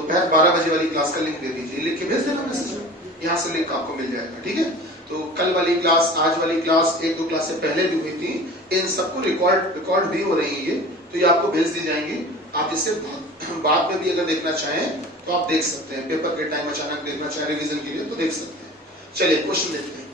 दोपहर 12 बजे वाली क्लास का लिंक दे दीजिए, लिख के भेज देना मैसेज में, यहाँ से लिंक आपको मिल जाएगा। ठीक है, तो कल वाली क्लास, आज वाली क्लास, 1-2 क्लास से पहले भी हुई थी, इन सबको रिकॉर्ड भी हो रही है ये, तो ये आपको भेज दी जाएंगी। आप इससे बाद में भी अगर देखना चाहें तो आप देख सकते हैं, पेपर के टाइम अचानक देखना चाहें रिवीजन के लिए तो देख सकते हैं। चलिए क्वेश्चन देखते हैं।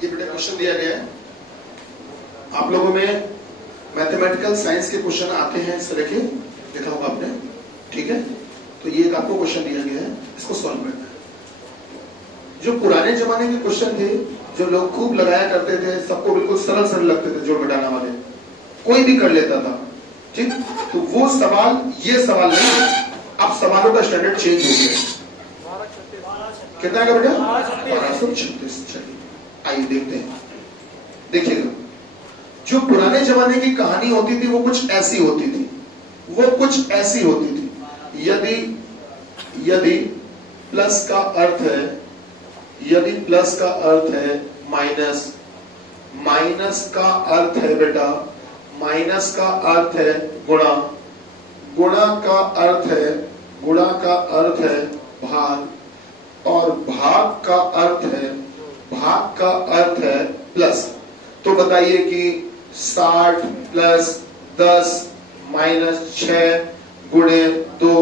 ये बेटा क्वेश्चन दिया गया है आप लोगों में, मैथमेटिकल साइंस के क्वेश्चन आते हैं इस तरह के, देखा होगा आपने। ठीक है, तो ये एक आपको क्वेश्चन दिया गया है, इसको सॉल्व करना है। जो पुराने जमाने के क्वेश्चन थे, जो लोग खूब लगाया करते थे, सबको बिल्कुल सरल सरल लगते थे, जोड़ घटाना वाले, कोई भी कर लेता था। ठीक, तो वो सवाल, ये सवाल नहीं, अब सवालों का स्टैंडर्ड चेंज हो गया। कितना का बेटा? 1236। चलिए आइए देखते हैं। देखिएगा, जो पुराने जमाने की कहानी होती थी वो कुछ ऐसी होती थी, वो कुछ ऐसी होती थी। यदि प्लस का अर्थ है, यदि प्लस का अर्थ है माइनस, माइनस का अर्थ है बेटा, माइनस का अर्थ है गुणा, गुणा का अर्थ है, गुणा का अर्थ है भाग, और भाग का अर्थ है, भाग का अर्थ है प्लस। तो बताइए कि 60 प्लस 10 माइनस 6 गुणे 2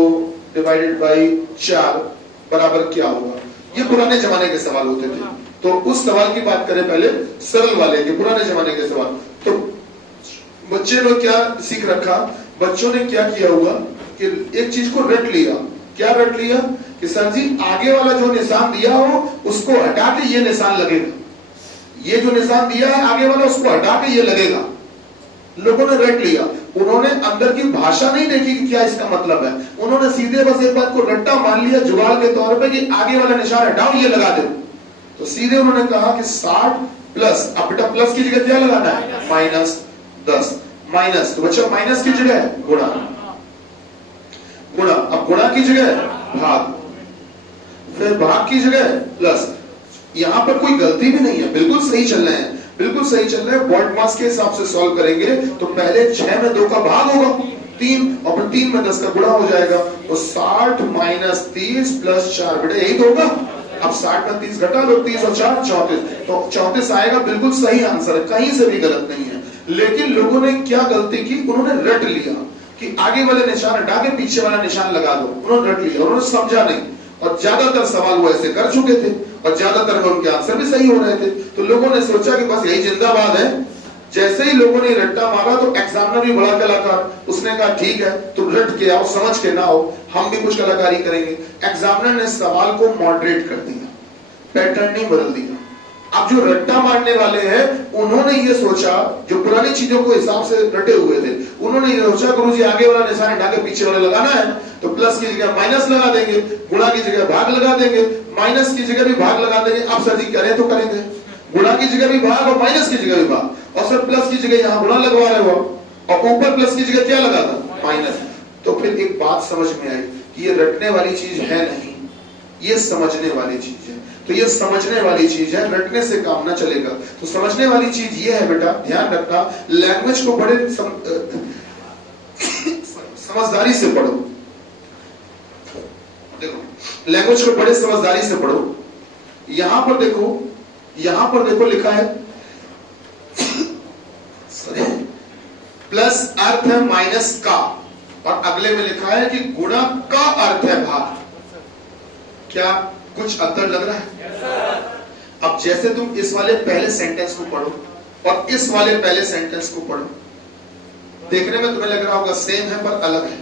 डिवाइडेड बाई 4 बराबर क्या होगा? ये पुराने जमाने के सवाल होते थे। तो उस सवाल की बात करें पहले, सरल वाले के, पुराने जमाने के सवाल। तो बच्चे ने क्या सीख रखा, बच्चों ने क्या किया हुआ कि एक चीज को रट लिया। क्या रट लिया कि सर जी आगे वाला जो निशान दिया हो उसको हटा के ये निशान लगेगा, ये जो निशान दिया है आगे वाला उसको हटा के ये लगेगा। लोगों ने रट लिया, उन्होंने अंदर की भाषा नहीं देखी कि क्या इसका मतलब है, उन्होंने सीधे बस एक बात को रट्टा मान लिया जुगाड़ के तौर पे कि आगे वाला निशान हटाओ ये लगा दो। तो सीधे उन्होंने कहा कि 60 प्लस, अब बेटा प्लस की जगह क्या लगाना है? माइनस 10, माइनस, तो बच्चों माइनस की जगह गुणा, गुणा, अब गुणा की जगह भाग, फिर भाग की जगह प्लस। यहां पर कोई गलती भी नहीं है, बिल्कुल सही चल रहे हैं, बिल्कुल सही चल रहे हैं। वोल्ट मास के हिसाब से सॉल्व करेंगे तो पहले 6 में 2 का भाग होगा 3, और फिर 3 में 10 का गुणा हो जाएगा। तो 60 माइनस 30 प्लस 4, बेटा यही तो होगा। अब 60 में 30 घटा लो, 30 और 4 34, तो 34 आएगा, बिल्कुल सही आंसर है, कहीं से भी गलत नहीं है। लेकिन लोगों ने क्या गलती की, उन्होंने रट लिया कि आगे वाले निशान हटा के पीछे वाला निशान लगा दो, उन्होंने रट लिया, उन्होंने समझा नहीं। और ज्यादातर सवाल वो ऐसे कर चुके थे और ज्यादातर में उनके आंसर भी सही हो रहे थे। तो लोगों ने सोचा कि बस यही जिंदाबाद है, जैसे ही लोगों ने रट्टा मारा तो एग्जामिनर भी बड़ा कलाकार, उसने कहा ठीक है तुम रट के आओ, समझ के ना आओ, हम भी कुछ कलाकारी करेंगे। एग्जामिनर ने सवाल को मॉडरेट कर दिया, पैटर्न नहीं बदल दिया। अब जो रट्टा मारने वाले हैं उन्होंने ये सोचा, जो पुरानी चीजों को हिसाब से रटे हुए थे, उन्होंने ये सोचा गुरुजी आगे वाला निशान हटा के पीछे वाला लगाना है, तो प्लस की जगह माइनस लगा देंगे, गुणा की जगह भाग लगा देंगे, माइनस की जगह भी भाग लगा देंगे। अब सर जी करें तो करेंगे, गुणा की जगह भी भाग और माइनस की जगह भी भाग, और सर प्लस की जगह यहाँ गुणा लगवा रहे हो और ऊपर प्लस की जगह क्या लगा था, माइनस। तो फिर एक बात समझ में आई कि ये रटने वाली चीज है नहीं, ये समझने वाली चीज है। तो ये समझने वाली चीज है, रटने से काम ना चलेगा। तो समझने वाली चीज ये है बेटा, ध्यान रखना, लैंग्वेज को बड़े समझदारी से पढ़ो। देखो लैंग्वेज को बड़े समझदारी से पढ़ो। यहां पर देखो, यहां पर देखो लिखा है प्लस अर्थ है माइनस का, और अगले में लिखा है कि गुणा का अर्थ है भाग। क्या कुछ अंतर लग रहा है? अब जैसे तुम इस वाले पहले सेंटेंस को पढ़ो और इस वाले पहले सेंटेंस को पढ़ो, देखने में तुम्हें लग रहा होगा सेम है पर अलग है।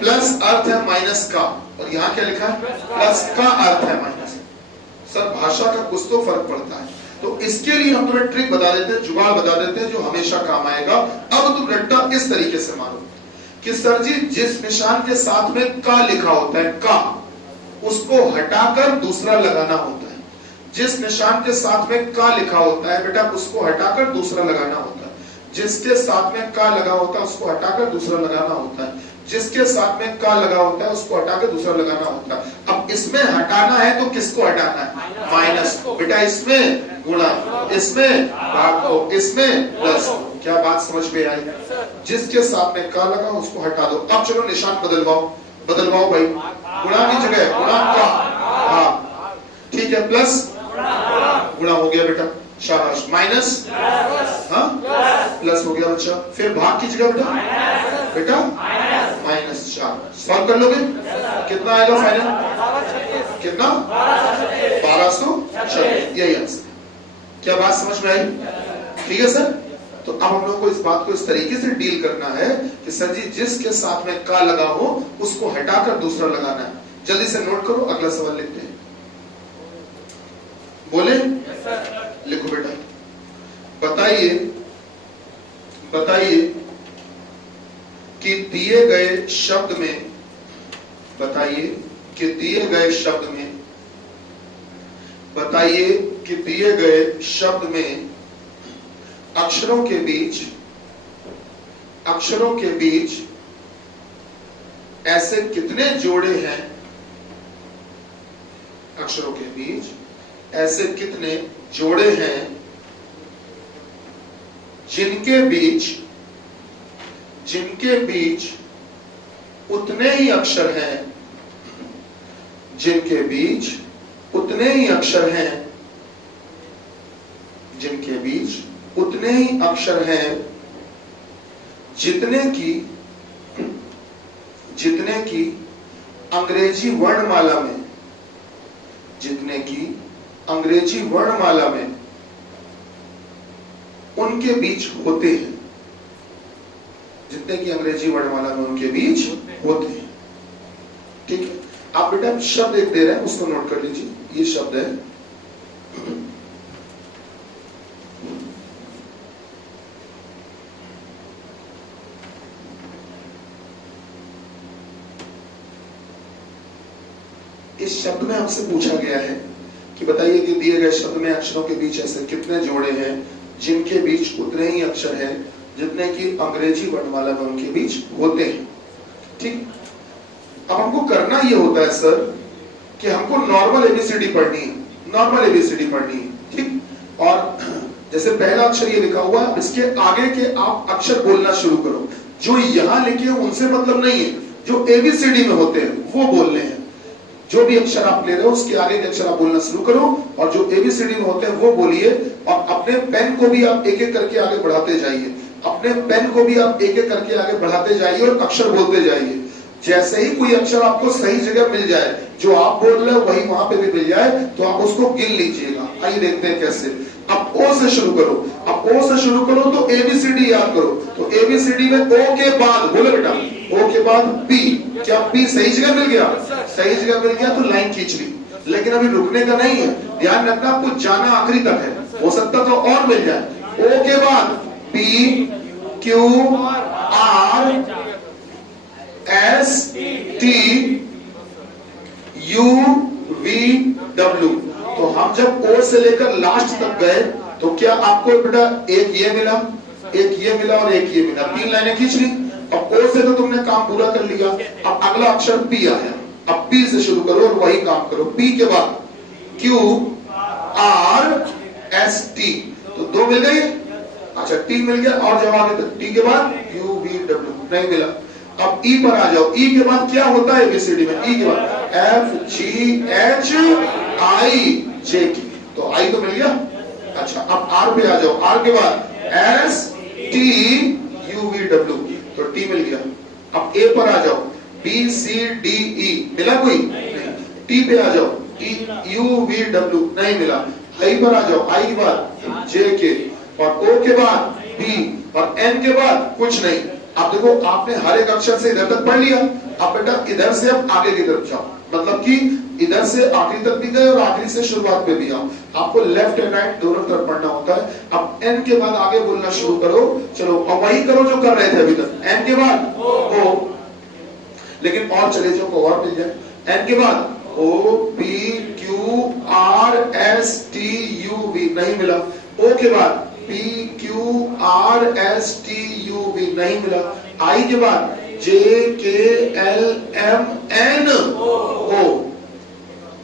प्लस अर्थ है माइनस का, और यहां क्या लिखा है, प्लस का अर्थ है माइनस। सर भाषा का कुछ तो फर्क पड़ता है, तो इसके लिए हम तुम्हें ट्रिक बता देते हैं, जुगाड़ बता देते हैं जो हमेशा काम आएगा। अब तुम रट्टा इस तरीके से मारो कि सर जी जिस निशान के साथ में का लिखा होता है, का, उसको हटाकर दूसरा लगाना होता है। जिस निशान के साथ में का लिखा होता है बेटा, उसको हटाकर दूसरा लगाना होता है। जिसके साथ में का लगा होता है उसको हटाकर दूसरा लगाना होता है। जिसके साथ में का लगा होता है उसको हटाकर दूसरा लगाना होता है। अब इसमें हटाना है तो किसको हटाना है, माइनस को। बेटा इसमें गुणा, इसमें भाग को, इसमें प्लस। क्या बात समझ में आई? जिसके साथ में का लगा उसको हटा दो। अब चलो निशान बदलवाओ, बदलवाओ भाई, गुणा की जगह गुणा का, हाँ ठीक है, प्लस गुणा हो गया बेटा, शाबाश। माइनस, हाँ प्लस हो गया बच्चा। फिर भाग की जगह बेटा माइनस 4। सॉल्व कर लोगे, कितना आएगा फाइनल, कितना, 1226। यही आंसर। क्या बात समझ में आई? ठीक है सर। तो अब हम लोग को इस बात को इस तरीके से डील करना है कि सर जी जिसके साथ में का लगा हो उसको हटाकर दूसरा लगाना है। जल्दी से नोट करो, अगला सवाल लिखते हैं। बोले, लिखो बेटा। बताइए, बताइए कि दिए गए शब्द में, बताइए कि दिए गए शब्द में, बताइए कि दिए गए शब्द में अक्षरों के बीच, अक्षरों के बीच ऐसे कितने जोड़े हैं, अक्षरों के बीच ऐसे कितने जोड़े हैं जिनके बीच, जिनके बीच उतने ही अक्षर हैं, जिनके बीच उतने ही अक्षर हैं, जिनके बीच उतने ही अक्षर हैं जितने की, जितने की अंग्रेजी वर्णमाला में, जितने की अंग्रेजी वर्णमाला में उनके बीच होते हैं, जितने की अंग्रेजी वर्णमाला में उनके बीच होते हैं। ठीक है, आप बेटा शब्द एक दे रहे हैं, उसको नोट कर लीजिए। ये शब्द है इस शब्द में हमसे पूछा गया है कि बताइए कि दिए गए शब्द में अक्षरों के बीच ऐसे कितने जोड़े हैं जिनके बीच उतने ही अक्षर हैं जितने कि अंग्रेजी वर्णमाला में उनके बीच होते हैं। ठीक, अब हमको करना यह होता है सर कि हमको नॉर्मल एबीसीडी पढ़नी है, नॉर्मल एबीसीडी पढ़नी है। ठीक, और जैसे पहला अक्षर ये लिखा हुआ है, इसके आगे के आप अक्षर बोलना शुरू करो। जो यहां लिखे हैं उनसे मतलब नहीं है, जो एबीसीडी में होते हैं वो बोलने हैं। जो भी अक्षर आप ले रहे हो उसके आगे के अक्षर आप बोलना शुरू करो, और जो एबीसीडी में होते हैं वो बोलिए। और अपने पेन को भी आप एक एक करके आगे बढ़ाते जाइए, अपने पेन को भी आप एक एक करके आगे बढ़ाते जाइए और अक्षर बोलते जाइए। जैसे ही कोई अक्षर आपको सही जगह मिल जाए, जो आप बोल रहे हो वही वहां पे भी मिल जाए, तो आप उसको गिन लीजिएगा। आइए देखते हैं कैसे। अब ओ से शुरू करो, अब ओ से शुरू करो तो एबीसीडी याद करो। तो एबीसीडी में ओ के बाद बोलो बेटा, ओ के बाद पी। क्या पी सही जगह मिल गया? सही जगह मिल गया तो लाइन खींच ली, लेकिन अभी रुकने का नहीं है, ध्यान रखना आपको जाना आखिरी तक है, हो सकता तो और मिल जाए। ओ के बाद P Q R S T U V W. तो हम जब ओ से लेकर लास्ट तक गए तो क्या आपको बेटा एक ये मिला, एक ये मिला और एक ये मिला, 3 लाइनें खींच ली। अब ओ से तो तुमने काम पूरा कर लिया, अब अगला अक्षर पी आया, अब पी से शुरू करो और वही काम करो। पी के बाद क्यू आर एस टी, तो 2 मिल गई, अच्छा टी मिल गया और जब आगे तक टी के बाद यू वी डब्ल्यू नहीं मिला। अब ई पर आ जाओ, ई के बाद क्या होता है एबीसीडी में? ई के बाद एफ जी एच आई जे की, तो आई तो मिल गया। अच्छा अब आर पे आ जाओ, आर के बाद S T U V W, तो टी मिल गया। अब ए पर आ जाओ, बी सी डी ई मिला कोई? नहीं। टी पे आ जाओ, ई यू वी डब्ल्यू नहीं मिला। आई पर आ जाओ, आई के बाद जे के और ओ के बाद बी और एन के बाद कुछ नहीं। अब देखो आपने हर एक अक्षर से इधर तक पढ़ लिया, अब बेटा इधर से अब आगे की तरफ जाओ, मतलब कि इधर से आखिरी तक भी गए और आखिरी से शुरुआत पे भी आओ। आपको लेफ्ट एंड राइट दोनों तरफ पढ़ना होता है। अब एन के बाद आगे बोलना शुरू करो, चलो अब वही करो जो कर रहे थे अभी तक। एन के बाद ओ, लेकिन और चले जाओ को और मिल जाए। एन के बाद O P Q R S T U V नहीं मिला। ओ के बाद P Q R S T U V नहीं मिला। आई के बाद J K L M N ओ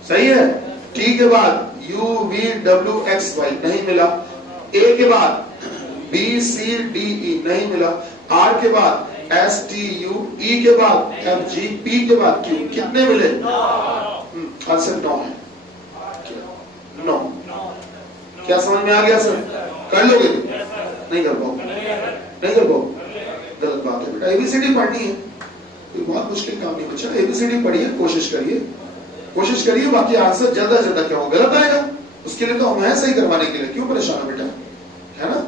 सही है। टी के बाद U V W X Y नहीं मिला। ए के बाद बी सी डी ई नहीं मिला। आर के बाद एस टी यू, ई के बाद एफ जी, पी के बाद क्यू, कितने मिले? आंसर 9 है, 9। क्या समझ में आ गया सर? कर लोगे? नहीं कर पाओ, नहीं कर पाओ, गलत बात है बेटा। एबीसीडी पढ़नी है, कोई बहुत मुश्किल काम नहीं बच्चा। एबीसीडी पढ़िए, कोशिश करिए, बाकी आंसर ज्यादा से ज्यादा क्या हो गलत आएगा, उसके लिए तो हम हैं सही करवाने के लिए, क्यों परेशान हो बेटा, है ना?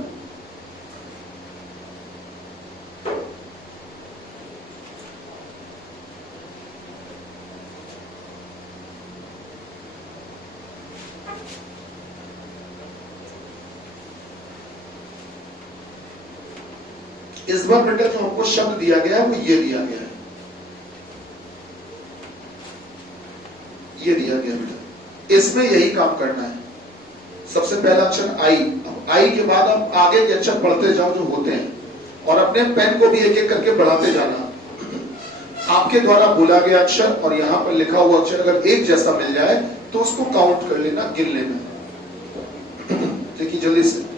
इस बार बेटा जो हमको शब्द दिया गया है वो ये दिया गया है, ये दिया गया बेटा, इसमें यही काम करना है। सबसे पहला अक्षर आई, अब आई के बाद आप आगे के अक्षर पढ़ते जाओ जो होते हैं और अपने पेन को भी एक एक करके बढ़ाते जाना। आपके द्वारा बोला गया अक्षर और यहाँ पर लिखा हुआ अक्षर अगर एक जैसा मिल जाए तो उसको काउंट कर लेना, गिन लेना। देखिए जल्दी से,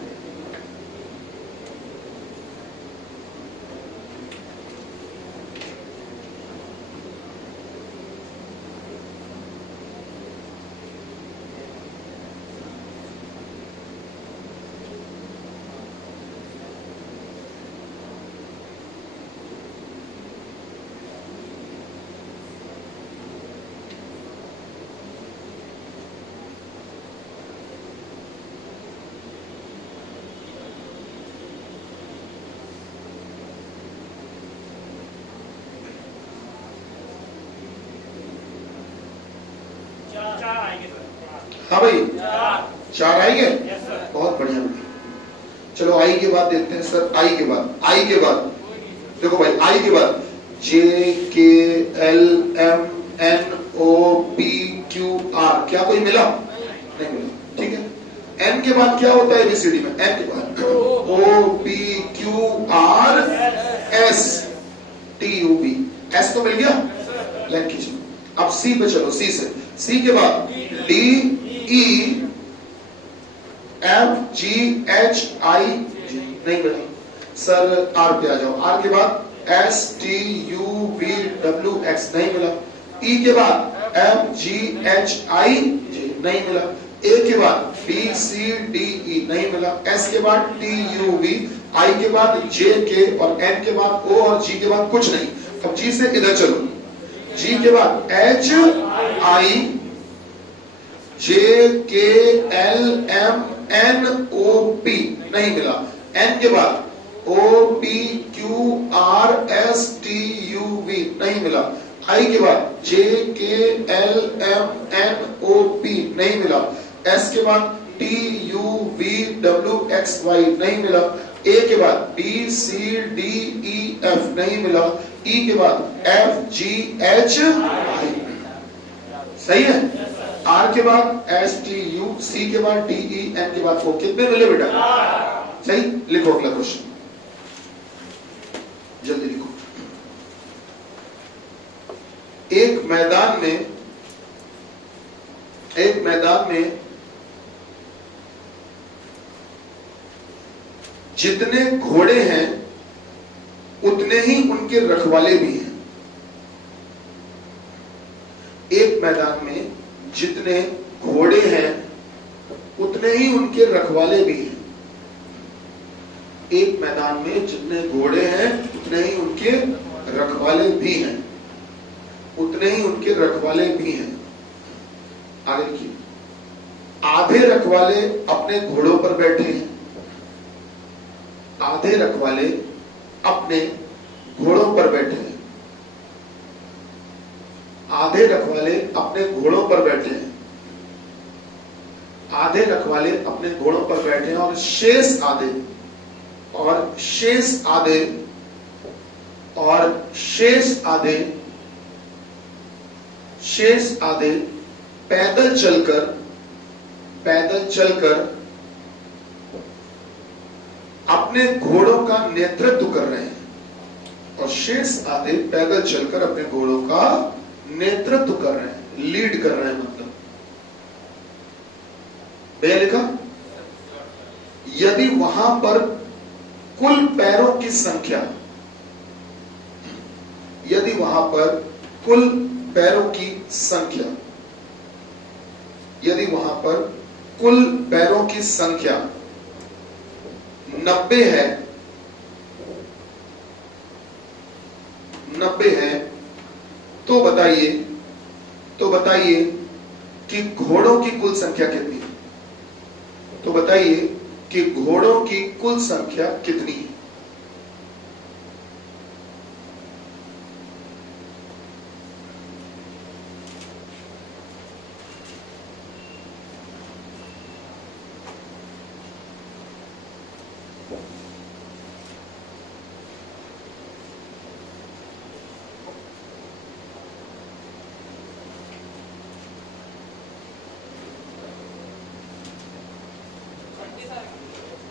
हाँ भाई 4 आएंगे, बहुत बढ़िया बेटा। चलो आई के बाद देखते हैं सर, आई के बाद देखो भाई, आई के बाद J K L M N O P Q R, क्या कोई मिला? नहीं मिला, ठीक है। एन के बाद क्या होता है एबीसीडी में? एन के बाद O P Q R S T U B, S तो मिल गया, लाइन खींचो। अब सी पे चलो, सी के बाद D E F G H I G नहीं मिला सर। आर पे आ जाओ, आर के बाद S T U V W x नहीं मिला। ई के बाद F G H I G नहीं मिला। ए के बाद बी सी डी ई नहीं मिला। एस के बाद टी यू वी, आई के बाद जे के और एन के बाद ओ और जी के बाद कुछ नहीं। अब जी से इधर चलो, जी के बाद H I J K L M NOP नहीं मिला, N के बाद OPQRSTUV नहीं मिला, I के बाद JKLMNOP नहीं मिला, S के बाद TUVWXY नहीं मिला, A के बाद BCDEF नहीं मिला, E के बाद FGHI सही है, R के बाद STU, C के बाद DE, N के बाद O। कितने मिले बेटा? सही। लिखो अगला क्वेश्चन, जल्दी लिखो। एक मैदान में जितने घोड़े हैं उतने ही उनके रखवाले भी हैं। एक मैदान में जितने घोड़े हैं उतने ही उनके रखवाले भी हैं। एक मैदान में जितने घोड़े हैं उतने ही उनके रखवाले भी हैं, उतने ही उनके रखवाले भी हैं। आगे देखिए, आधे रखवाले अपने घोड़ों पर बैठे हैं, आधे रखवाले अपने घोड़ों पर बैठे हैं, आधे रखवाले अपने घोड़ों पर बैठे हैं, आधे रखवाले अपने घोड़ों पर बैठे हैं, और शेष आधे पैदल चलकर अपने घोड़ों का नेतृत्व कर रहे हैं, और शेष आधे पैदल चलकर अपने घोड़ों का नेतृत्व कर रहे हैं, लीड कर रहे हैं। मतलब भैया लिखा, यदि वहां पर कुल पैरों की संख्या, यदि वहां पर कुल पैरों की संख्या, यदि वहां पर कुल पैरों की संख्या 90 है, तो बताइए कि घोड़ों की कुल संख्या कितनी है? तो बताइए कि घोड़ों की कुल संख्या कितनी है?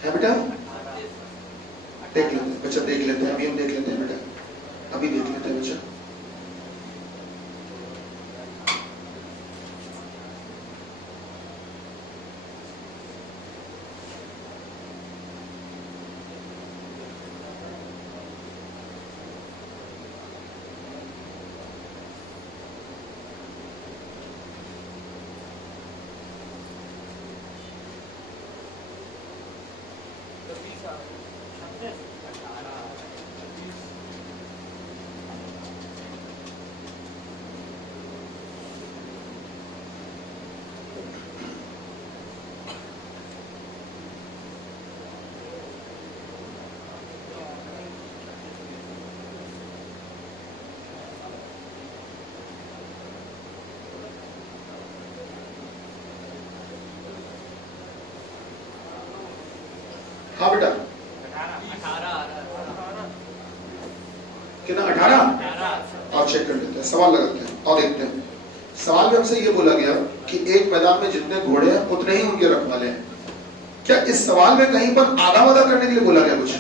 है बेटा? देख लेते हैं बच्चा, देख लेते हैं, अभी हम देख लेते हैं बेटा, अभी देख लेते हैं बच्चा। हाँ बेटा, 18 कितना? 18। और चेक कर लेते हैं, सवाल लगाते हैं और देखते हैं। सवाल में हमसे ये बोला गया कि एक मैदान में जितने घोड़े हैं उतने ही उनके रखवाले हैं। क्या इस सवाल में कहीं पर आधा वादा करने के लिए बोला गया? कुछ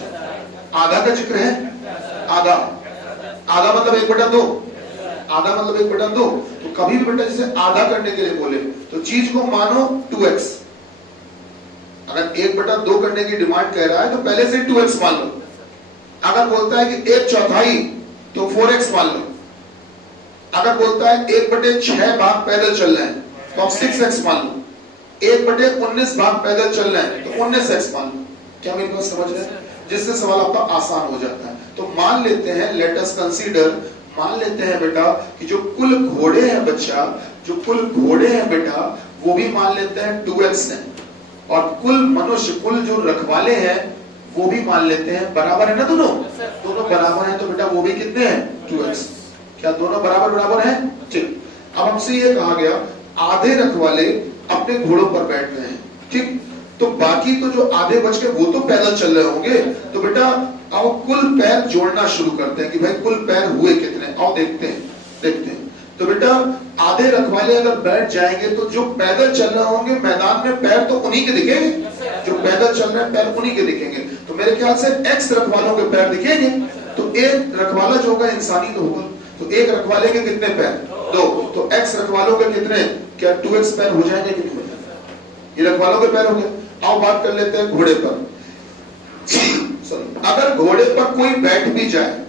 आधा का जिक्र है? आधा मतलब 1/2, आधा मतलब 1/2। तो कभी भी बेटा जैसे आधा करने के लिए बोले तो चीज को मानो 2x। अगर 1/2 करने की डिमांड कह रहा है तो पहले से 2x मान लो। अगर बोलता है कि 1/4 तो 4x मान लो। अगर बोलता है 1/6 भाग पैदल चलना है तो आप 6x मान लो। 1/19 भाग पैदल चलना है तो 19x मान लो। क्या मेरी बात समझ रहे हैं? जिससे सवाल आपका आसान हो जाता है। तो मान लेते हैं, लेट अस कंसीडर, मान लेते हैं बेटा कि जो कुल घोड़े हैं बच्चा, जो कुल घोड़े हैं बेटा वो भी मान लेते हैं 2x है। और कुल मनुष्य, कुल जो रखवाले हैं वो भी मान लेते हैं बराबर है ना, दोनों दोनों बराबर हैं, तो बेटा वो भी कितने हैं 2x। क्या दोनों बराबर बराबर हैं? ठीक। अब हमसे ये कहा गया आधे रखवाले अपने घोड़ों पर बैठ गए हैं, ठीक, तो बाकी तो जो आधे बच गए वो तो पैदल चल रहे होंगे, तो बेटा आओ कुल पैर जोड़ना शुरू करते हैं कि भाई कुल पैर हुए कितने, आओ देखते हैं। तो बेटा आधे रखवाले अगर बैठ जाएंगे तो जो पैदल चल रहे होंगे मैदान में पैर तो उन्हीं के दिखेंगे, जो पैदल चल रहे हैं पैर उन्हीं के दिखेंगे, तो मेरे ख्याल से x रखवालों के पैर दिखेंगे, तो एक रखवाला जो होगा इंसानी तो होगा, तो एक रखवाले के कितने पैर? 2, तो x रखवालों के कितने, क्या 2x पैर हो जाएंगे कि नहीं हो जाएंगे? ये रखवालों के पैर हो गए। आओ बात कर लेते हैं घोड़े पर। सॉरी, अगर घोड़े पर कोई बैठ भी जाए,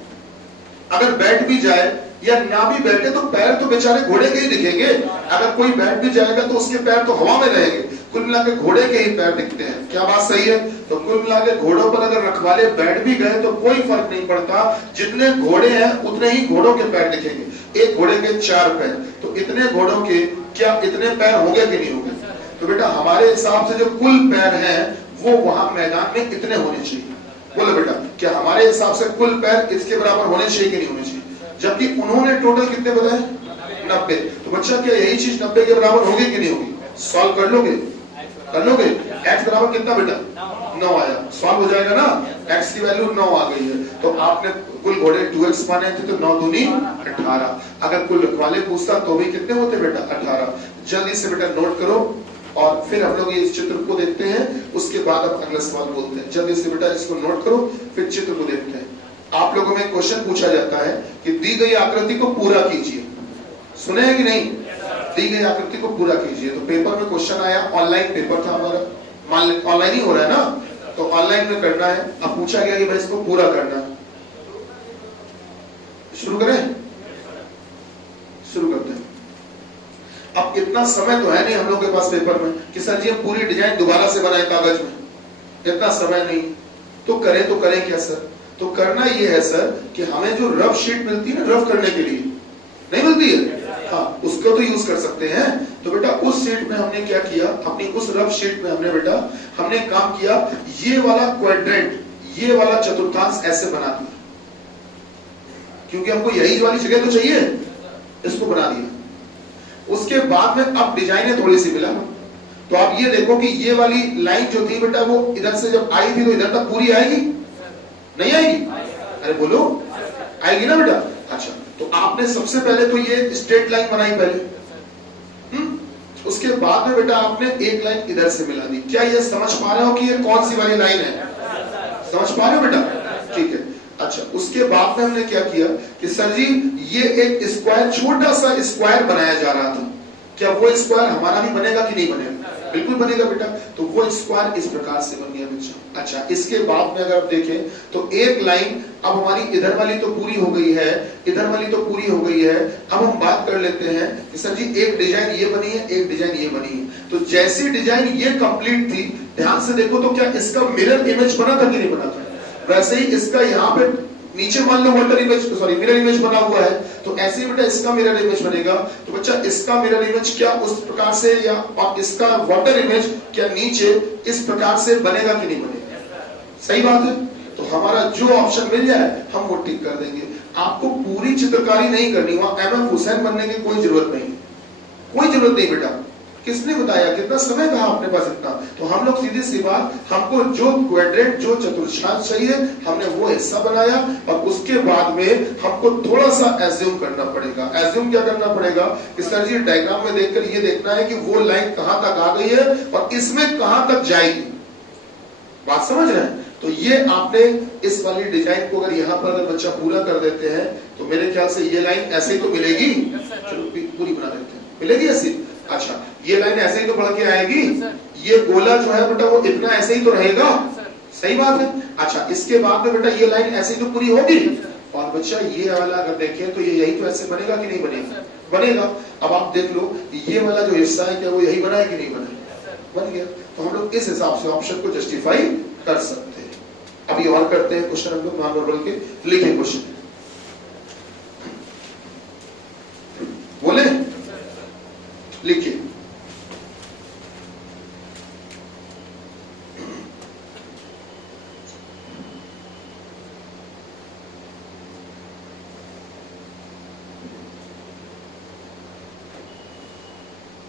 अगर बैठ भी जाए या ना भी बैठे तो पैर तो बेचारे घोड़े के ही दिखेंगे, अगर कोई बैठ भी जाएगा तो उसके पैर तो हवा में रहेंगे, कुल मिला के घोड़े के ही पैर दिखते हैं। क्या बात सही है? तो कुल मिला के घोड़ों पर अगर रखवाले बैठ भी गए तो कोई फर्क नहीं पड़ता, जितने घोड़े हैं उतने ही घोड़ों के पैर दिखेंगे। एक घोड़े के 4 पैर, तो इतने घोड़ों के क्या इतने पैर होंगे कि नहीं होंगे? तो बेटा हमारे हिसाब से जो कुल पैर हैं वो वहां मैदान में इतने होने चाहिए। बोलो बेटा, क्या हमारे हिसाब से कुल पैर इसके बराबर होने चाहिए कि नहीं होने चाहिए? जबकि उन्होंने टोटल कितने बताए? 90। तो बच्चा क्या यही चीज 90 के बराबर होगी कि नहीं होगी? सॉल्व कर लोगे? कर लोगे? x बराबर कितना बेटा? 9 आया, सॉल्व हो जाएगा ना, x की वैल्यू 9 आ गई है, तो आपने कुल घोड़े 2x माने थे तो 9 दूनी 18। अगर कुल रखवाले पूछता तो भी कितने होते बेटा? 18। जल्दी से बेटा नोट करो और फिर हम लोग इस चित्र को देखते हैं, उसके बाद अब अगला सवाल बोलते हैं। जल्दी से बेटा इसको नोट करो, फिर चित्र को देखते हैं। आप लोगों में क्वेश्चन पूछा जाता है कि दी गई आकृति को पूरा कीजिए, सुने हैं कि नहीं? दी गई आकृति को पूरा कीजिए, तो पेपर में क्वेश्चन आया, ऑनलाइन पेपर था हमारा, ऑनलाइन ही हो रहा है ना, तो ऑनलाइन में करना है। अब पूछा गया कि भाई इसको पूरा करना है, शुरू करें? शुरू करते हैं। अब इतना समय तो है नहीं हम लोग के पास पेपर में कि सर जी हम पूरी डिजाइन दोबारा से बनाए कागज में, इतना समय नहीं, तो करें क्या सर? तो करना ये है सर कि हमें जो रफ शीट मिलती है ना रफ करने के लिए, नहीं मिलती है, हाँ उसको तो यूज कर सकते हैं। तो बेटा उस शीट में हमने क्या किया, अपनी उस रफ शीट में हमने काम किया, ये वाला क्वाड्रेंट, ये वाला चतुर्थांश ऐसे बना दिया, क्योंकि हमको यही वाली जगह तो चाहिए, इसको बना दिया। उसके बाद में अब डिजाइने थोड़ी सी मिला, तो आप ये देखो कि ये वाली लाइन जो थी बेटा वो इधर से जब आई थी तो इधर तक पूरी आएगी, नहीं आएगी? अरे बोलो, आएगी ना बेटा? अच्छा, तो आपने सबसे पहले तो ये स्ट्रेट लाइन बनाई पहले, उसके बाद में बेटा आपने एक लाइन इधर से मिला दी। क्या ये समझ पा रहे हो कि ये कौन सी वाली लाइन है? समझ पा रहे हो बेटा? ठीक है। अच्छा, उसके बाद में हमने क्या किया कि सर जी ये एक स्क्वायर, छोटा सा स्क्वायर बनाया जा रहा था, क्या वो स्क्वायर हमारा भी बनेगा कि नहीं बनेगा? बिल्कुल बनेगा बेटा। तो वो स्क्वायर इस प्रकार से बन गया बच्चा। अच्छा, इसके बाद में अगर आप देखें तो एक लाइन अब हमारी इधर वाली तो पूरी हो गई है, इधर वाली तो पूरी हो गई है। अब हम बात कर लेते हैं कि सर जी एक डिजाइन ये बनी है, एक डिजाइन ये बनी है। तो जैसी डिजाइन ये कंप्लीट थी, ध्यान से देखो तो क्या इसका मिरर इमेज बना था कि नहीं बना था? वैसे ही इसका यहाँ पे नीचे मान लो water image, sorry mirror image बना हुआ है, तो ऐसे ही बेटा इसका मिरर इमेज बनेगा। तो बच्चा इसका मिरर इमेज क्या उस प्रकार से, या और इसका वाटर इमेज क्या नीचे इस प्रकार से बनेगा कि नहीं बनेगा? सही बात है। तो हमारा जो ऑप्शन मिल जाए हम वो टिक कर देंगे। आपको पूरी चित्रकारी नहीं करनी, वहां एमएफ हुसैन बनने की कोई जरूरत नहीं, कोई जरूरत नहीं बेटा। किसने बताया, कितना समय कहा अपने पास इतना? तो हम लोग सीधी सी बात, हमको जो क्वाड्रेंट, जो चतुर्थांश चाहिए हमने वो हिस्सा बनाया, और उसके बाद में हमको थोड़ा सा एज्यूम करना पड़ेगा। एज्यूम क्या करना पड़ेगा कि सर जी डायग्राम में देखकर ये देखना है कि वो लाइन कहां तक आ गई है और इसमें कहां तक जाएगी। बात समझ रहे हैं? तो ये आपने इस वाली डिजाइन को अगर यहाँ पर अगर बच्चा पूरा कर देते हैं तो मेरे ख्याल से ये लाइन ऐसे ही तो मिलेगी। चलो पूरी बना देते हैं, मिलेगी ऐसी। अच्छा, ये लाइन ऐसे ही तो बढ़ के आएगी, ये गोला जो है बेटा वो इतना ऐसे ही तो रहेगा, सही बात है। अच्छा, इसके बाद में बेटा ये लाइन ऐसे ही तो पूरी होगी, और बच्चा ये वाला अगर देखें तो ये यही तो ऐसे बनेगा कि नहीं बनेगा? बनेगा। अब आप देख लो ये वाला जो हिस्सा है क्या वो यही बना है कि नहीं बना? बन गया। तो हम लोग इस हिसाब से ऑप्शन को जस्टिफाई कर सकते हैं। अभी और करते हैं क्वेश्चन हम लोग नॉन वर्बल के। लिखे क्वेश्चन, बोले, लिखिए।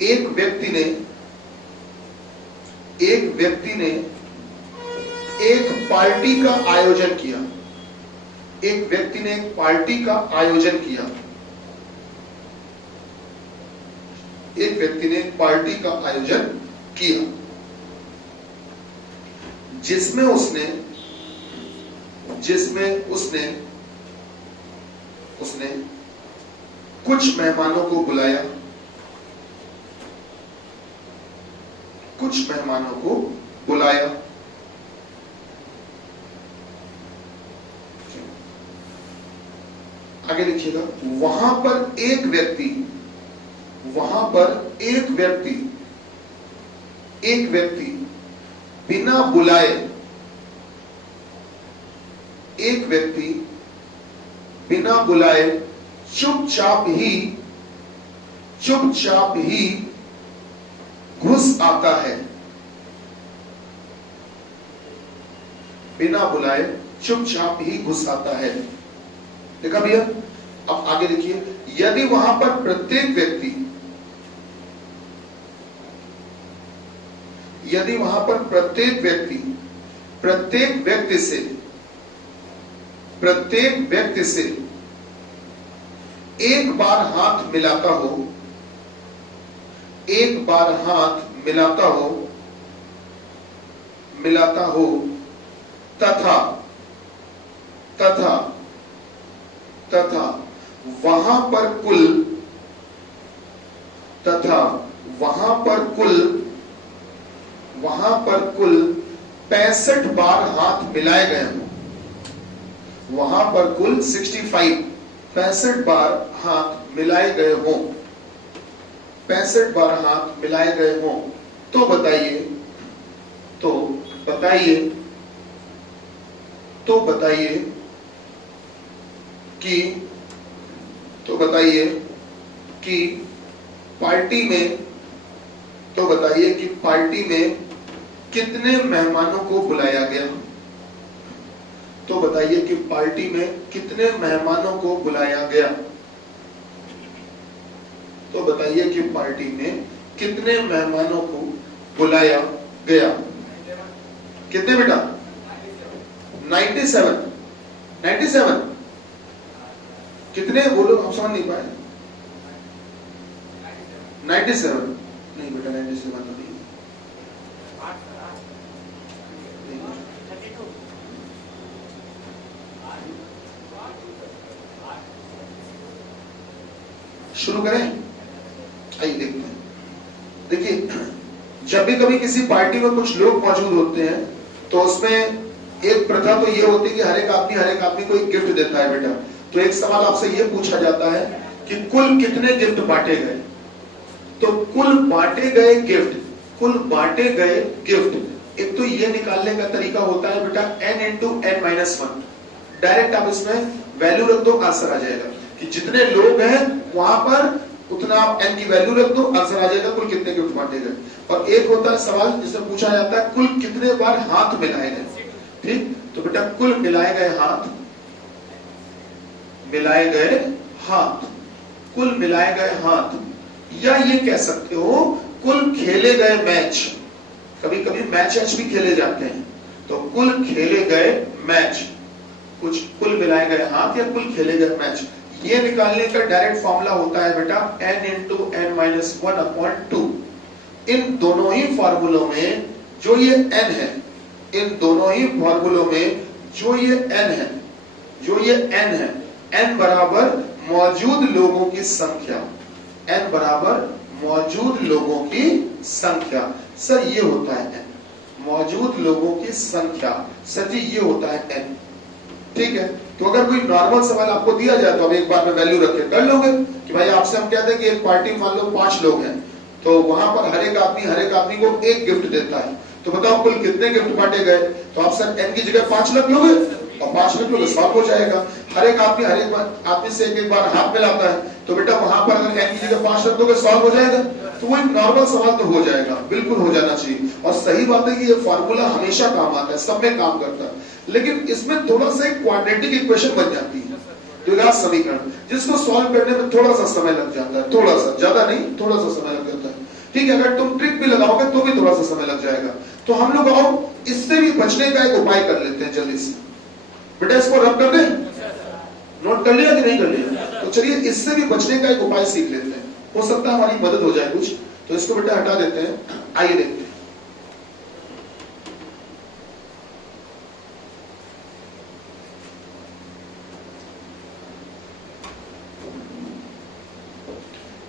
एक व्यक्ति ने एक पार्टी का आयोजन किया। एक व्यक्ति ने एक पार्टी का आयोजन किया। एक व्यक्ति ने एक पार्टी का आयोजन किया जिसमें उसने कुछ मेहमानों को बुलाया। आगे लिखिएगा, वहां पर एक व्यक्ति बिना बुलाए चुपचाप ही घुस आता है। बिना बुलाए चुपचाप ही घुस आता है। देखा भैया? अब आगे लिखिए, यदि वहां पर प्रत्येक व्यक्ति से एक बार हाथ मिलाता हो तथा वहां पर कुल 65 बार हाथ मिलाए गए हों। वहां पर कुल 65 बार हाथ मिलाए गए हों। 65 बार हाथ मिलाए गए हों तो बताइए कि पार्टी में कितने मेहमानों को बुलाया गया। तो बताइए कि पार्टी में कितने मेहमानों को बुलाया गया। तो बताइए कि पार्टी में कितने मेहमानों को बुलाया गया। कितने बेटा? 97। कितने बोलो, हम समझ नहीं पाए। 97 नहीं बेटा, 97 तो नहीं। शुरू करें? आइए देखते हैं। देखिए, जब भी कभी किसी पार्टी में कुछ लोग मौजूद होते हैं तो उसमें एक प्रथा तो ये होती है कि हर एक आदमी को एक गिफ्ट देता है बेटा। तो एक सवाल आपसे ये पूछा जाता है कि कुल कितने गिफ्ट बांटे गए। तो कुल बांटे गए गिफ्ट एक तो ये निकालने का तरीका होता है बेटा n into n-1। डायरेक्ट आप इसमें वैल्यू रख दो, आंसर आ जाएगा कि जितने लोग हैं वहां पर उतना आप n की वैल्यू रख दो, आंसर आ जाएगा कुल कितने गिफ्ट बांटे गए। और एक होता है सवाल जिसमें पूछा जाता है कुल कितने बार हाथ मिलाए गए। ठीक, तो बेटा कुल मिलाए गए हाथ, कुल मिलाए गए हाथ, या ये कह सकते हो कुल खेले गए मैच। कभी कभी मैच भी खेले जाते हैं, तो कुल खेले गए मैच, कुछ कुल मिलाए गए हाथ या कुल खेले गए मैच। ये निकालने का डायरेक्ट फॉर्मूला होता है बेटा n into n-1/2। इन दोनों ही फॉर्मूलों में जो ये n है, n बराबर मौजूद लोगों की संख्या, n बराबर मौजूद लोगों की संख्या। सर ये होता है n, मौजूद लोगों की संख्या। सर जी ये होता है n। ठीक है, तो अगर कोई नॉर्मल सवाल आपको दिया जाए तो अब एक बार में वैल्यू रख के कर लोगे कि भाई आपसे हम कहते हैं कि एक पार्टी में मान लो 5 लोग हैं, तो वहां पर हर एक आदमी को एक गिफ्ट देता है। तो बताओ कुल कितने गिफ्ट बांटे गए। तो आप सर n की जगह 5 रख लोगे और 5 रख लोगे, सॉल्व हो जाएगा। हर एक आदमी से एक बार हाथ मिलाता है, तो बेटा वहां पर अगर n की जगह 5 रख दोगे सॉल्व हो जाएगा। तो वो एक नॉर्मल सवाल तो हो जाएगा, बिल्कुल हो जाना चाहिए। और सही बात है कि ये फार्मूला हमेशा काम आता है, सब में काम करता है, लेकिन इसमें थोड़ा सा एक क्वाड्रेटिक इक्वेशन बन जाती है, द्विघात समीकरण, जिसको सॉल्व करने में थोड़ा सा समय लग जाता है। थोड़ा सा, ज्यादा नहीं, थोड़ा सा समय लग जाता है। ठीक है, अगर तुम ट्रिक भी लगाओगे तो भी थोड़ा सा समय लग जाएगा। तो हम लोग आओ इससे भी बचने का एक उपाय कर लेते हैं जल्दी से। बेटा इसको रब कर दे, नोट कर लिया कि नहीं कर लिया? तो चलिए इससे भी बचने का एक उपाय सीख लेते हैं, हो सकता है हमारी मदद हो जाए कुछ। तो इसको बेटा हटा देते हैं, आइए देखते हैं।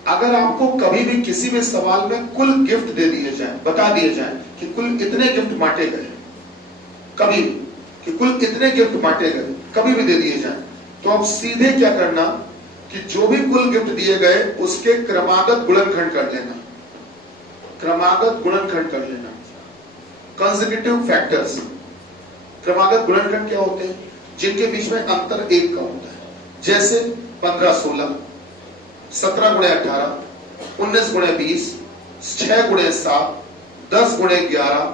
अगर आपको कभी भी किसी भी सवाल में कुल गिफ्ट दे दिए जाए, बता दिए जाए कि कुल इतने गिफ्ट बांटे गए, कभी कि कुल इतने गिफ्ट बांटे गए, कभी भी दे दिए जाए, तो अब सीधे क्या करना कि जो भी कुल गिफ्ट दिए गए उसके क्रमागत गुणनखंड कर लेना, क्रमागत गुणनखंड कर लेना। कंसेक्यूटिव फैक्टर्स, क्रमागत गुणनखंड क्या होते हैं? जिनके बीच में अंतर एक का होता है। जैसे 15-16, 17 गुणे 18, 19 गुणे 20, 6 गुणे 7, 10 गुणे 11,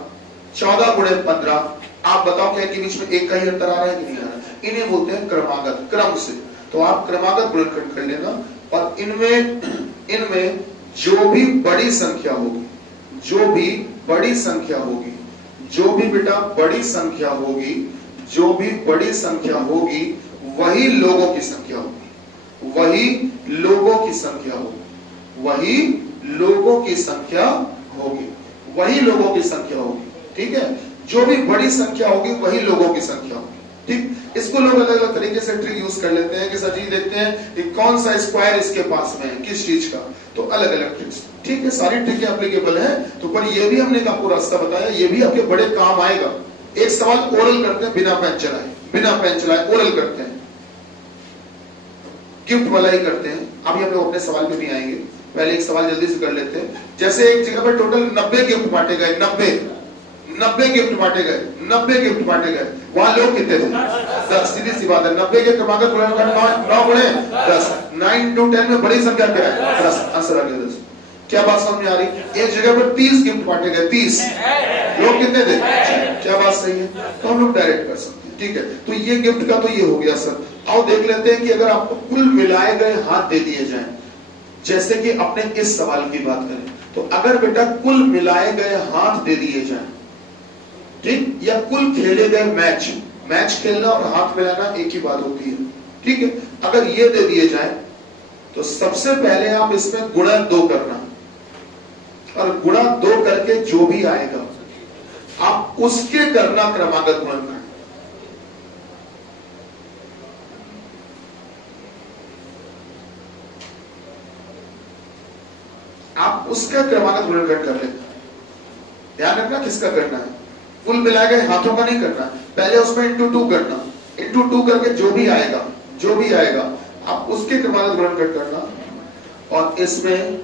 14 गुणे 15। आप बताओ क्या इनके बीच में एक का ही अंतर आ रहा है कि नहीं आ रहा है? इन्हें बोलते हैं क्रमागत, क्रम से। तो आप क्रमागत गुणनखंड कर लेना, और इनमें जो भी बड़ी संख्या होगी, जो भी बड़ी संख्या होगी, जो भी बेटा बड़ी संख्या होगी, जो भी बड़ी संख्या होगी, वही लोगों की संख्या होगी, वही लोगों की संख्या होगी, वही लोगों की संख्या होगी, वही लोगों की संख्या होगी। ठीक है, जो भी बड़ी संख्या होगी वही लोगों की संख्या होगी। ठीक, इसको लोग अलग अलग तरीके से ट्रिक यूज कर लेते हैं कि सर जी देखते हैं कि कौन सा स्क्वायर इसके पास में है, किस चीज का, तो अलग अलग ट्रिक्स। ठीक है, सारी ट्रिकें एप्लीकेबल है। तो पर ये भी हमने आपको रास्ता बताया, ये भी आपके बड़े काम आएगा। एक सवाल ओरल करते हैं बिना पेन चलाए, बिना पेन चलाए ओरल करते हैं, गिफ्ट वाला ही करते हैं। अभी हम लोग अपने सवाल पे भी आएंगे, पहले एक सवाल जल्दी से कर लेते हैं। जैसे एक जगह पर टोटल 90 गिफ्ट बांटे गए, 90 गिफ्ट बांटे गए, 90 गिफ्ट बांटे गए, वहां लोग कितने थे? 10। सीधी सी बात है, 90 के क्रमागत गुणनखंड 9 गुणे 10, 9 into 10 में बड़ी संख्या क्या है? 10। आंसर आ गया 10। क्या बात समझ में आ रही? एक जगह पर 30 गिफ्ट बांटे गए, 30, लोग कितने थे? क्या बात सही है? तो हम लोग डायरेक्ट कर सकते हैं। ठीक है, तो ये गिफ्ट का तो ये हो गया सर। आओ देख लेते हैं कि अगर आपको कुल मिलाए गए हाथ दे दिए जाएं, जैसे कि अपने इस सवाल की बात करें, तो अगर बेटा कुल मिलाए गए हाथ दे दिए जाएं, ठीक, या कुल खेले गए मैच, मैच खेलना और हाथ मिलाना एक ही बात होती है। ठीक है, अगर ये दे दिए जाए तो सबसे पहले आप इसमें गुणा 2 करना, और गुणा 2 करके जो भी आएगा आप उसके करना क्रमागत गुणनखंड। आप उसका क्रमागत गुणनखंड कर लेना। ध्यान रखना किसका करना है, कुल मिला गए हाथों का नहीं करना, पहले उसमें इंटू 2 करना, इंटू 2 करके जो भी आएगा, जो भी आएगा आप उसके क्रमागत गुणनखंड करना, और इसमें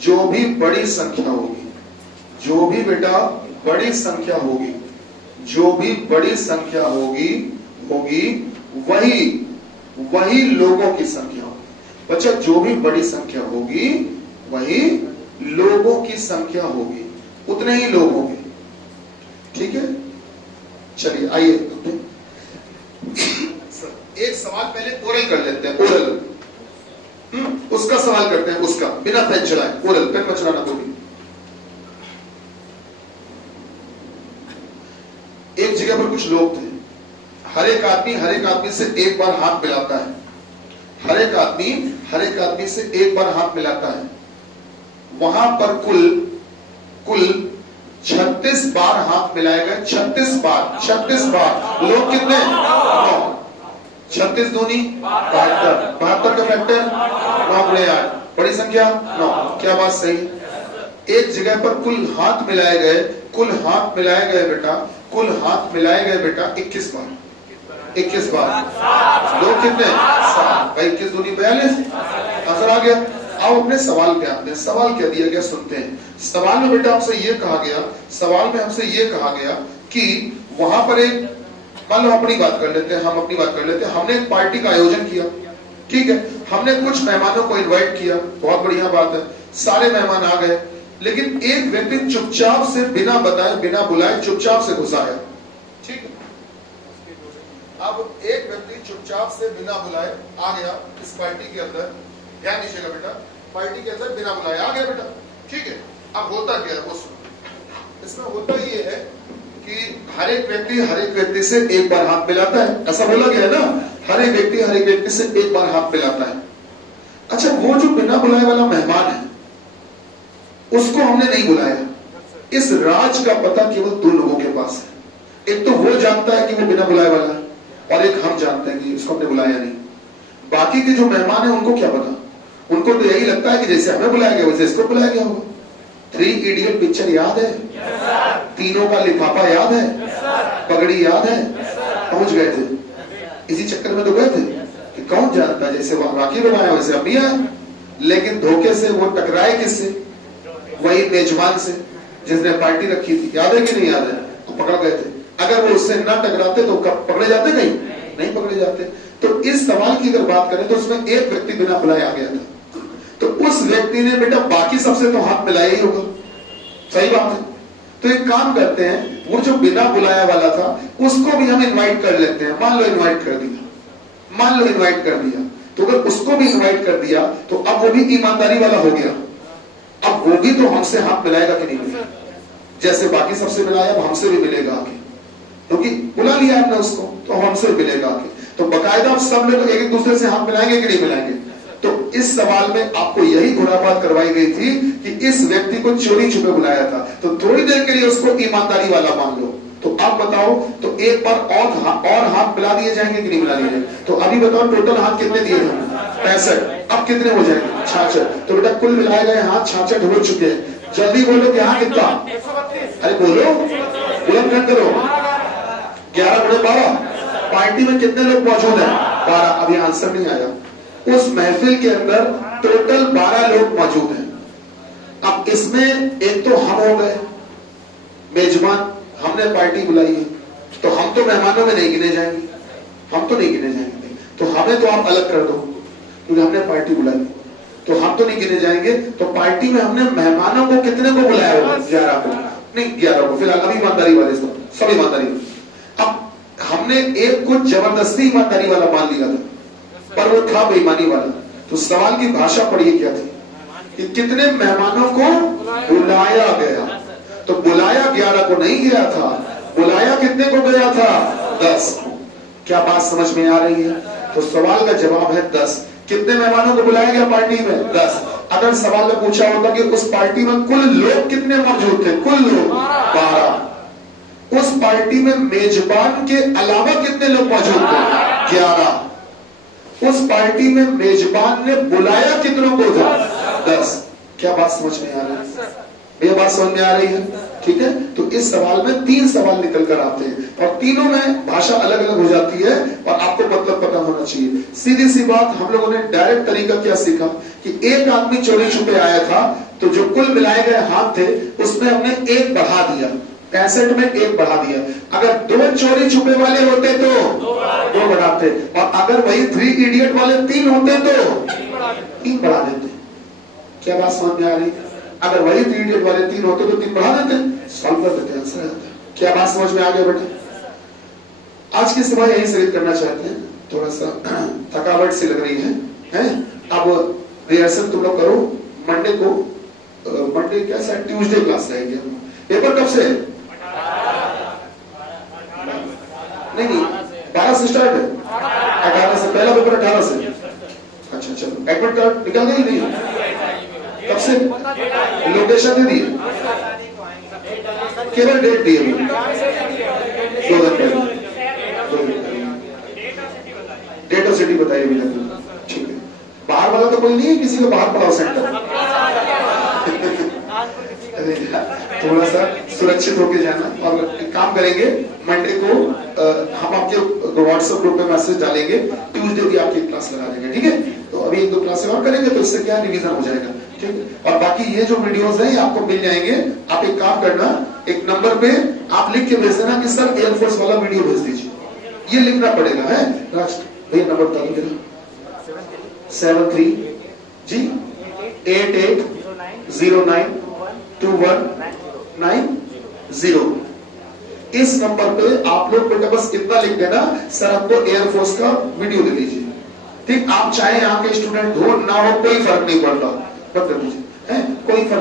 जो भी बड़ी संख्या होगी, जो भी बेटा बड़ी संख्या होगी, जो भी बड़ी संख्या होगी वही लोगों की संख्या होगी। बच्चा जो भी बड़ी संख्या होगी वही लोगों की संख्या होगी, उतने ही लोग होंगे। ठीक है, चलिए आइए एक सवाल पहले ओरल कर लेते हैं, ओरल। उसका सवाल करते हैं, उसका बिना पेन चलाए, ओरल, पेन मत चलाना कोई। एक जगह पर कुछ लोग थे, हर एक आदमी से एक बार हाथ मिलाता है, हर एक आदमी से एक बार हाथ मिलाता है। वहां पर कुल 36 बार हाथ मिलाए गए, 36 बार। लोग कितने? 9। 36 दूनी 72, 72 का फैक्टर 9 गुणे 8, बड़ी संख्या 9। क्या बात सही? एक जगह पर कुल हाथ मिलाए गए बेटा, कुल हाथ मिलाए गए बेटा 21 बार। 21 बार। लोग कितने? 7। भाई 21 दूनी 42, आंसर आ गया। आओ अपने सवाल पे आते हैं। सवाल क्या दिया गया सुनते हैं। सवाल में बेटा हमसे ये कहा गया कि वहां पर एक, मान लो अपनी बात कर लेते हैं, हमने एक पार्टी का आयोजन किया। ठीक है, हमने कुछ मेहमानों को इनवाइट किया, बहुत बढ़िया बात है, सारे मेहमान आ गए, लेकिन एक व्यक्ति चुपचाप से बिना बताए बिना बुलाए चुपचाप से घुसा है। ठीक है, अब एक व्यक्ति चुपचाप से बिना बुलाए आ गया इस पार्टी के अंदर, ध्यान दीजिएगा बेटा, पार्टी के अंदर बिना बुलाए आ गया बेटा। ठीक है। अब होता क्या है वो सुनो, इसमें होता ये है कि हर एक व्यक्ति से एक बार हाथ मिलाता है, ऐसा बोला गया है ना, हर एक व्यक्ति से एक बार हाथ मिलाता है। अच्छा, वो जो बिना बुलाए वाला मेहमान है उसको हमने नहीं बुलाया। इस राज का पता केवल दो लोगों के पास है। एक तो वो जानता है कि वो बिना बुलाए वाला है, और एक हम जानते हैं कि इसको हमने बुलाया नहीं। बाकी के जो मेहमान है उनको क्या पता, उनको तो यही लगता है कि जैसे हमें बुलाया गया वैसे इसको बुलाया गया होगा। 3 इडियट पिक्चर याद है? तीनों का लिफाफा याद है? पगड़ी याद है? पहुंच गए थे, इसी चक्कर में तो गए थे कि कौन जानता है, जैसे बाकी लोग आए वैसे हम भी आए। लेकिन धोखे से वो टकराए किससे? वही मेजबान से जिसने पार्टी रखी थी। याद है कि नहीं याद है? तो पकड़ गए थे। अगर वो उससे ना टकराते तो कब पकड़े जाते? नहीं पकड़े जाते। तो इस सवाल की अगर बात करें तो उसमें एक व्यक्ति बिना बुलाए आ गया था, तो उस व्यक्ति ने बेटा बाकी सबसे तो हाथ मिलाया ही होगा, सही बात है। तो एक काम करते हैं, वो जो बिना बुलाया वाला था उसको भी हम इनवाइट कर लेते हैं। मान लो इनवाइट कर दिया, तो अगर उसको भी इनवाइट कर दिया तो अब वो भी ईमानदारी वाला हो गया। अब वो भी तो हमसे हाथ मिलाएगा कि नहीं मिलेगा? जैसे बाकी सबसे मिलाया, अब हमसे भी मिलेगा आके, क्योंकि बुला लिया आपने उसको, तो हमसे मिलेगा आके। तो बकायदा सब लोग एक दूसरे से हाथ मिलाएंगे कि नहीं मिलाएंगे? तो इस सवाल में आपको यही खुरापात करवाई गई थी कि इस व्यक्ति को चोरी छुपे बुलाया था, तो थोड़ी देर के लिए उसको ईमानदारी वाला मान लो। तो आप बताओ, तो एक बार और हाथ मिला दिए जाएंगे कि नहीं मिला दिए जाएंगे? तो अभी बताओ टोटल हाथ कितने दिए थे? 65। अब कितने हो जाएंगे? 66। तो बेटा कुल मिलाए गए हाथ 66 हो चुके हैं। जल्दी बोलो कि हाँ कितना? अरे बोलो, बुलंद करो। 11 गुणे 12। पार्टी में कितने लोग मौजूद हैं? 12। अभी आंसर नहीं आया। उस महफिल के अंदर टोटल 12 लोग मौजूद हैं। अब इसमें एक तो हम हो गए मेजबान, हमने पार्टी बुलाई है, तो हम तो मेहमानों में नहीं गिने जाएंगे, तो हमें तो आप अलग कर दो, क्योंकि हमने पार्टी बुलाई, तो हम तो नहीं गिने जाएंगे। तो पार्टी में हमने मेहमानों को कितने को बुलाया होगा? 11 को, नहीं 11 को फिलहाल, अभी ईमानदारी वाले सब ईमानदारी। अब हमने एक को जबरदस्ती ईमानदारी वाला मान लिया था, पर वो था बेईमानी वाला। तो सवाल की भाषा पढ़िए क्या थी कि कितने मेहमानों को बुलाया गया। तो बुलाया 11 को नहीं गया था, बुलाया कितने को गया था? 10 को। क्या बात समझ में आ रही है? तो सवाल का जवाब है 10। कितने मेहमानों को बुलाया गया पार्टी में? 10। अगर सवाल में पूछा होता कि उस पार्टी में कुल लोग कितने मौजूद थे? कुल लोग 12। उस पार्टी में मेजबान के अलावा कितने लोग मौजूद थे? 11। उस पार्टी में मेजबान ने बुलाया कितनों को था? 10। क्या बात समझ में आ रही है? ये बात समझ में आ रही है? ठीक है। तो इस सवाल में 3 सवाल निकल कर आते हैं और तीनों में भाषा अलग अलग हो जाती है और आपको मतलब पता होना चाहिए। सीधी सी बात, हम लोगों ने डायरेक्ट तरीका क्या सीखा कि एक आदमी चोरी छुपे आया था, तो जो कुल मिलाए गए हाथ थे उसमें हमने 1 बढ़ा दिया, 65 में 1 बढ़ा दिया। अगर 2 चोरी छुपे वाले होते तो 2 बढ़ाते, और अगर वही 3 इडियट वाले 3 होते तो 3 बढ़ा देते। क्या बात समझ में आ रही है? अगर वही 3 इडियट वाले 3 होते तो 3 बढ़ा देते, सॉल्व कर देते, आंसर आता। क्या बात समझ में आ गया बेटा? आज की सभा यही स्थगित करना चाहते हैं, थोड़ा सा थकावट सी लग रही है? अब रिहर्सल तुम लोग करो। मंडे को, मंडे क्या सर, ट्यूसडे क्लास रहेगी। पेपर कब से? नहीं 12 से स्टार्ट है, 18 से पहला पेपर 18 से। अच्छा चलो, एडमिट कार्ड निकल गई नहीं? कब से? लोकेशन दे दी, केवल डेट दी है, 2 दिन पहले डेट ऑफ सिटी बताइए भैया। ठीक है, बाहर वाला तो कोई नहीं है, किसी को बाहर पढ़ाओ सेंटर। थोड़ा सा सुरक्षित होके जाना। और एक काम करेंगे, मंडे को हम आपके व्हाट्सएप ग्रुप में मैसेज डालेंगे, ट्यूसडे भी आपकी क्लास लगा देंगे। ठीक है, तो अभी 1-2 क्लासें और करेंगे तो इससे क्या रिवीजन हो जाएगा। ठीक है, और बाकी ये जो वीडियोस हैं आपको मिल जाएंगे। आप एक काम करना, एक नंबर पे आप लिख के भेज देना कि सर एयरफोर्स वाला वीडियो भेज दीजिए, ये लिखना पड़ेगा है। भैया नंबर बता दो मेरा, 73 जी 8809 2190। इस नंबर पे आप लोग बेटा बस इतना लिख देना, सर हमको एयरफोर्स का वीडियो दे दीजिए। ठीक, आप चाहे यहाँ के स्टूडेंट हो ना हो, कोई फर्क नहीं पड़ता, बता दीजिए, कोई फर्क